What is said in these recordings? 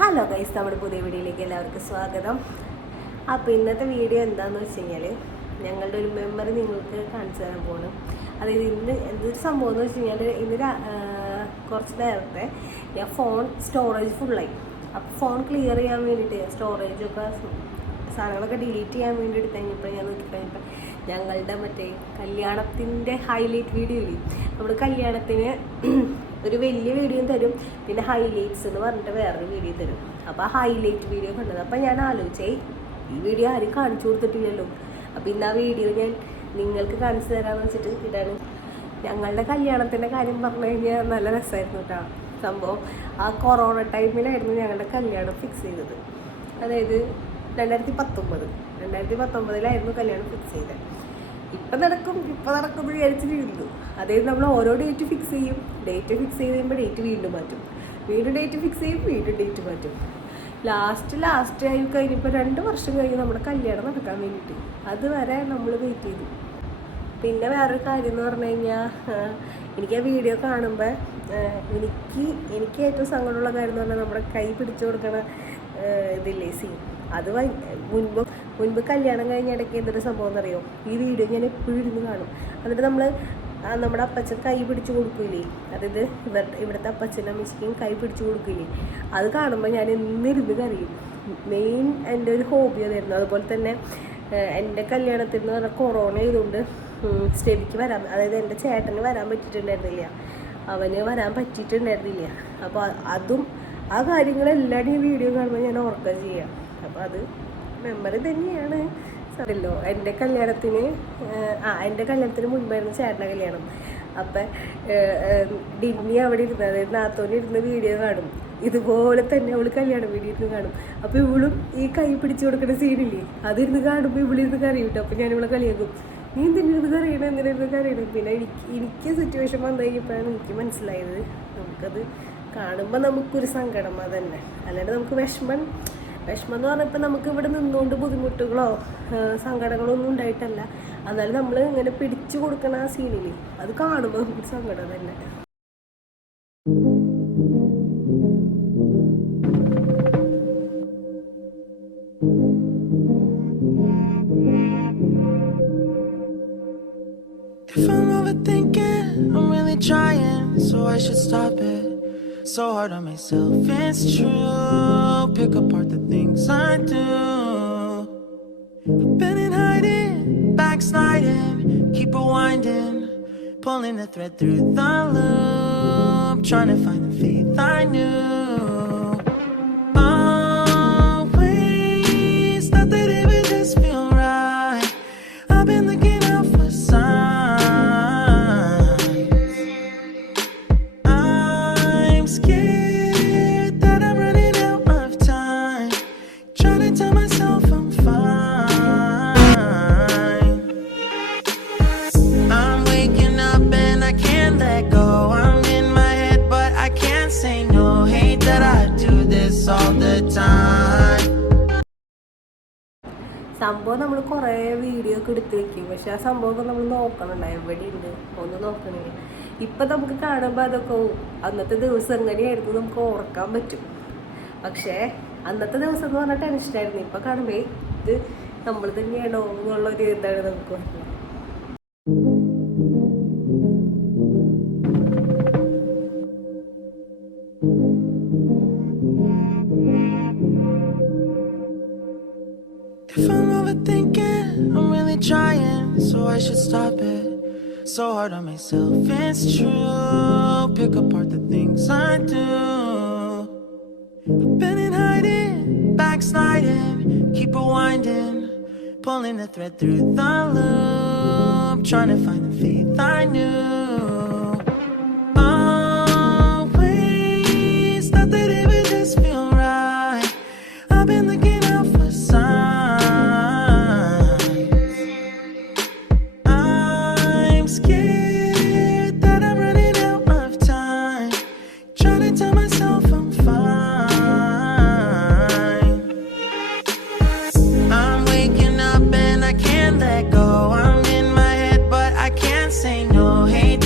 Hello guys, നമ്മുടെ പുതിയ വീഡിയോയിലേക്ക് എല്ലാവർക്കും സ്വാഗതം. അപ്പോൾ ഇന്നത്തെ വീഡിയോ എന്താണെന്ന് വെച്ച് കഴിഞ്ഞാൽ ഞങ്ങളുടെ ഒരു മെമ്മറി നിങ്ങൾക്ക് കാണിച്ചു തരാൻ പോകണം. അതായത് ഇന്ന് എന്തൊരു സംഭവം എന്ന് വെച്ച് കഴിഞ്ഞാൽ ഇന്ന് കുറച്ച് നേരത്തെ ഞാൻ ഫോൺ സ്റ്റോറേജ് ഫുള്ളായി. അപ്പോൾ ഫോൺ ക്ലിയർ ചെയ്യാൻ വേണ്ടിയിട്ട് സ്റ്റോറേജൊക്കെ സാധനങ്ങളൊക്കെ ഡിലീറ്റ് ചെയ്യാൻ വേണ്ടി എടുത്ത് കഴിഞ്ഞപ്പോൾ ഞാൻ നോക്കിക്കഴിഞ്ഞപ്പോൾ ഞങ്ങളുടെ മറ്റേ കല്യാണത്തിൻ്റെ ഹൈലൈറ്റ് വീഡിയോ ഇല്ലേ, നമ്മൾ കല്യാണത്തിന് ഒരു വലിയ വീഡിയോ തരും, പിന്നെ ഹൈലൈറ്റ്സ് എന്ന് പറഞ്ഞിട്ട് വേറൊരു വീഡിയോ തരും. അപ്പോൾ ആ ഹൈലൈറ്റ് വീഡിയോ കണ്ടത്. അപ്പോൾ ഞാൻ ആലോചിച്ചേ, ഈ വീഡിയോ ആരും കാണിച്ചു കൊടുത്തിട്ടില്ലല്ലോ. അപ്പോൾ ഇന്ന് ആ വീഡിയോ ഞാൻ നിങ്ങൾക്ക് കാണിച്ചു തരാമെന്ന് വെച്ചിട്ട് ഇതാണ്. ഞങ്ങളുടെ കല്യാണത്തിൻ്റെ കാര്യം പറഞ്ഞു കഴിഞ്ഞാൽ നല്ല രസമായിരുന്നു കേട്ടോ സംഭവം. ആ കൊറോണ ടൈമിലായിരുന്നു ഞങ്ങളുടെ കല്യാണം ഫിക്സ് ചെയ്തത്. അതായത് 2019 കല്യാണം ഫിക്സ് ചെയ്തത്. ഇപ്പം നടക്കും വിചാരിച്ചിരുന്നു. അതായത് നമ്മൾ ഓരോ ഡേറ്റ് ഫിക്സ് ചെയ്യും, ഡേറ്റ് ഫിക്സ് ചെയ്ത് കഴിയുമ്പോൾ ഡേറ്റ് വീണ്ടും മാറ്റും, വീണ്ടും ഡേറ്റ് ഫിക്സ് ചെയ്യും, വീണ്ടും ഡേറ്റ് മാറ്റും. ലാസ്റ്റ് ആയി കഴിഞ്ഞപ്പോൾ 2 വർഷം കഴിഞ്ഞ് നമ്മുടെ കല്യാണം നടക്കാൻ വേണ്ടിയിട്ട് അതുവരെ നമ്മൾ വെയിറ്റ് ചെയ്തു. പിന്നെ വേറൊരു കാര്യം എന്ന് പറഞ്ഞു കഴിഞ്ഞാൽ, എനിക്ക് ആ വീഡിയോ കാണുമ്പോൾ എനിക്ക് ഏറ്റവും സങ്കടമുള്ള കാര്യം എന്ന് പറഞ്ഞാൽ നമ്മുടെ കൈ പിടിച്ചു കൊടുക്കണ ഇതില്ലേ സീൻ. അത് മുൻപ് കല്യാണം കഴിഞ്ഞ ഇടയ്ക്ക് എന്തൊരു സംഭവം എന്നറിയോ, ഈ വീഡിയോ ഞാൻ എപ്പോഴും ഇരുന്ന് കാണും. എന്നിട്ട് നമ്മുടെ അപ്പച്ചൻ കൈ പിടിച്ചു കൊടുക്കില്ലേ, അതായത് ഇവിടുത്തെ അപ്പച്ചനും അമ്മച്ചിക്കും കൈ പിടിച്ചു കൊടുക്കില്ലേ, അത് കാണുമ്പോൾ ഞാൻ എന്നിരുന്ന് കരയും. മെയിൻ എൻ്റെ ഒരു ഹോബി അതായിരുന്നു. അതുപോലെ തന്നെ എൻ്റെ കല്യാണത്തിൽ എന്ന് പറഞ്ഞാൽ കൊറോണ ചെയ്തുകൊണ്ട് സ്റ്റെബിക്ക് അതായത് എൻ്റെ ചേട്ടന് വരാൻ പറ്റിയിട്ടുണ്ടായിരുന്നില്ല, അവന് വരാൻ പറ്റിയിട്ടുണ്ടായിരുന്നില്ല. അപ്പോൾ ആ കാര്യങ്ങളെല്ലാം ഈ വീഡിയോ കാണുമ്പോൾ ഞാൻ ഓർക്കുക ചെയ്യാം. അപ്പോൾ അത് മെമ്മറി തന്നെയാണ് സാറല്ലോ. എൻ്റെ കല്യാണത്തിന് മുൻപായിരുന്നു ചേട്ടൻ്റെ കല്യാണം. അപ്പം ഡിന്നി അവിടെ ഇരുന്ന്, അതായത് നാത്തോനിരുന്ന് വീഡിയോ കാണും. ഇതുപോലെ തന്നെ അവൾ കല്യാണ വീഡിയോ ഇരുന്ന് കാണും. അപ്പോൾ ഇവളും ഈ കൈ പിടിച്ചു കൊടുക്കുന്ന സീനില്ലേ, അതിരുന്ന് കാണുമ്പോൾ ഇവളിരുന്ന് കറിയും കേട്ടോ. അപ്പോൾ ഞാനിവളെ കളിയാക്കും, നീ എന്തിനിരുന്ന് കറിയണം. പിന്നെ എനിക്ക് സിറ്റുവേഷൻ വന്നു കഴിഞ്ഞപ്പോഴാണ് എനിക്ക് മനസ്സിലായത്, നമുക്കത് കാണുമ്പോൾ നമുക്കൊരു സങ്കടം അതന്നെ. അല്ലാണ്ട് നമുക്ക് വിഷമം എന്ന് പറഞ്ഞപ്പോൾ നമുക്ക് ഇവിടെ നിന്നുകൊണ്ട് ബുദ്ധിമുട്ടുകളോ സങ്കടങ്ങളോ ഒന്നും ഉണ്ടായിട്ടല്ല. എന്നാലും നമ്മൾ ഇങ്ങനെ പിടിച്ചു കൊടുക്കണ ആ സീനില് അത് കാണുമ്പോൾ നമുക്കൊരു സങ്കടം തന്നെ. If I'm overthinking, I'm really trying, so I should stop it. So hard on myself, it's true. Pick apart the things I do. Been in hiding, backsliding, keep rewinding, pulling the thread through the loop, trying to find the faith I knew. Always thought that it would just feel right. I've been looking out for signs. Scared that I'm running out of time, trying to tell myself I'm fine. I'm waking up and I can't let go. I'm in my head but I can't say no. Hate that I do this all the time. സംഭവം നമ്മൾ കുറേ video ഒക്കെ എടുത്ത് വെക്കും, പക്ഷെ ആ സംഭവമൊക്കെ നമ്മൾ നോക്കണുണ്ട്, എവിടെയുണ്ട് ഒന്നും നോക്കണില്ല. ഇപ്പം നമുക്ക് കാണുമ്പോൾ അതൊക്കെ അന്നത്തെ ദിവസം എങ്ങനെയായിരുന്നു നമുക്ക് ഓർക്കാൻ പറ്റും. പക്ഷേ അന്നത്തെ ദിവസം എന്ന് പറഞ്ഞാൽ ടെൻഷനായിരുന്നു. ഇപ്പം കാണുമ്പോൾ ഇത് നമ്മൾ തന്നെയാണോ എന്നുള്ളൊരു ഇതാണ് നമുക്ക് വരുന്നത്. If I'm overthinking, I'm really trying, so I should stop it. So hard on myself, it's true. Pick apart the things I do. Been in hiding, backsliding, keep rewinding, pulling the thread through the loop, trying to find the faith I knew. Always thought that it would just feel right. I've been looking out for signs. Scared that I'm running out of time, trying to tell myself I'm fine. I'm waking up and I can't let go. I'm in my head but I can't say no. Hate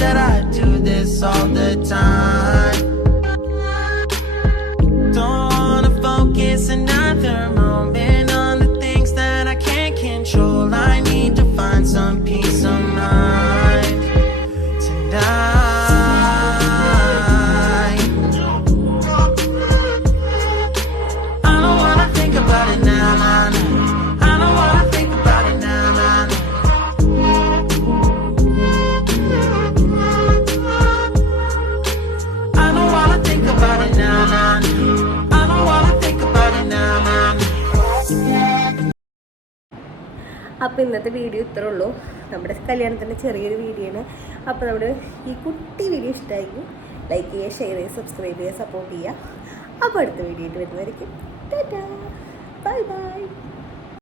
അപ്പോൾ ഇന്നത്തെ video ഇത്രേ ഉള്ളൂ. നമ്മുടെ കല്യാണത്തിൻ്റെ ചെറിയൊരു video ആണ്. അപ്പോൾ നമ്മുടെ ഈ കുട്ടി വീഡിയോ ഇഷ്ടമായെങ്കിൽ ലൈക്ക് ചെയ്യുക, ഷെയർ ചെയ്യുക, സബ്സ്ക്രൈബ് ചെയ്യുക, സപ്പോർട്ട് ചെയ്യുക. അപ്പോൾ അടുത്ത വീഡിയോ ആയിട്ട് വരുന്നതായിരിക്കും. Tata, bye bye.